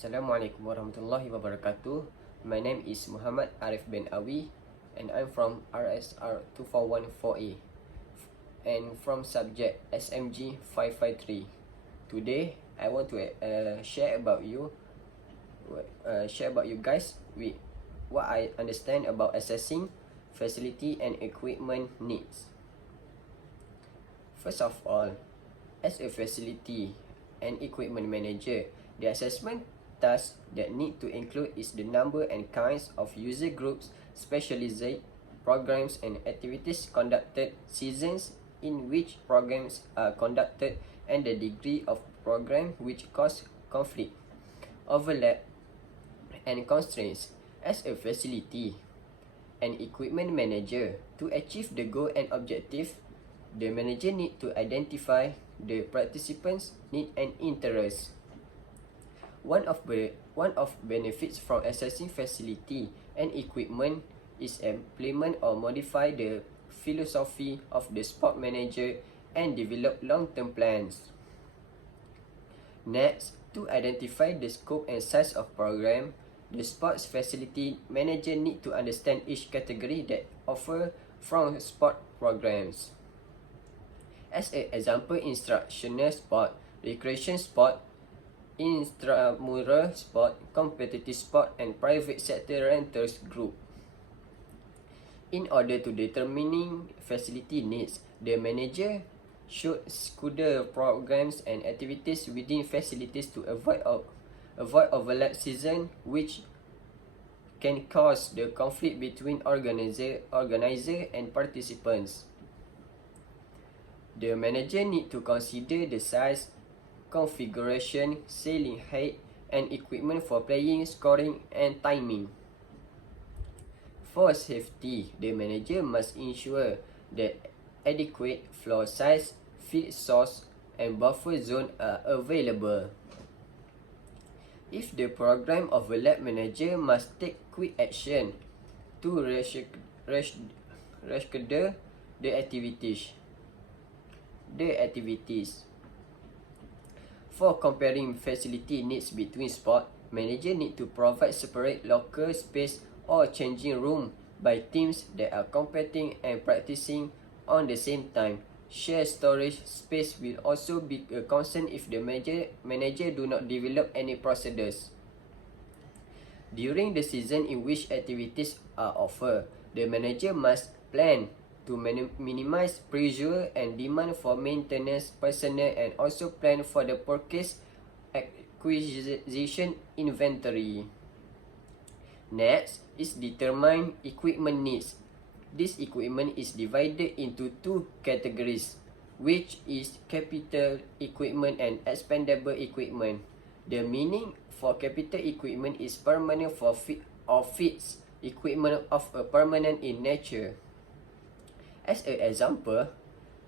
Assalamualaikum warahmatullahi wabarakatuh. My name is Muhammad Arif bin Awi and I'm from RSR 2414A and from subject SMG553. Today I want to share about you guys with what I understand about assessing facility and equipment needs. First of all, as a facility and equipment manager, the assessment tasks that need to include is the number and kinds of user groups, specialized programs and activities conducted, seasons in which programs are conducted, and the degree of program which cause conflict, overlap, and constraints. As a facility and equipment manager, to achieve the goal and objective, the manager need to identify the participants' need and interests. One of benefits from assessing facility and equipment is implement or modify the philosophy of the sport manager and develop long-term plans. Next, to identify the scope and size of program, the sports facility manager need to understand each category that offer from sport programs. As an example, instructional sport, recreation sport, intramural sport, competitive sport, and private sector rentals group. In order to determining facility needs, the manager should schedule programs and activities within facilities to avoid overlap season, which can cause the conflict between organizer and participants. The manager need to consider the size, configuration, ceiling height, and equipment for playing, scoring, and timing. For safety, the manager must ensure that adequate floor size, field source, and buffer zone are available. If the program overlap, manager must take quick action to reschedule the activities. For comparing facility needs between sport, manager need to provide separate locker space or changing room by teams that are competing and practicing on the same time. Shared storage space will also be a concern if the manager do not develop any procedures. During the season in which activities are offered, the manager must plan to minimize pressure and demand for maintenance personnel and also plan for the purchase acquisition inventory. Next is determine equipment needs. This equipment is divided into two categories, which is capital equipment and expendable equipment. The meaning for capital equipment is permanent for fixed equipment of a permanent in nature. As an example,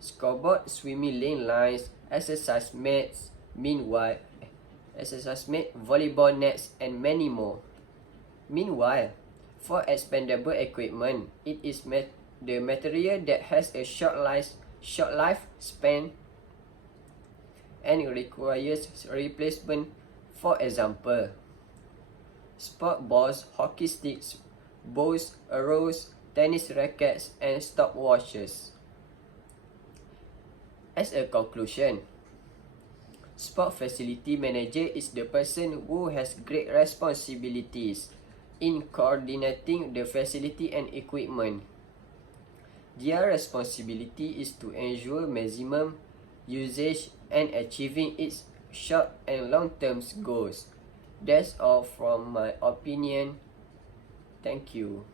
scoreboard, swimming lane lines, exercise mats, volleyball nets, and many more. Meanwhile, for expendable equipment, it is the material that has a short life span and requires replacement. For example, sport balls, hockey sticks, bows, arrows, tennis rackets, and stopwatches. As a conclusion, sport facility manager is the person who has great responsibilities in coordinating the facility and equipment. Their responsibility is to ensure maximum usage and achieving its short and long-term goals. That's all from my opinion. Thank you.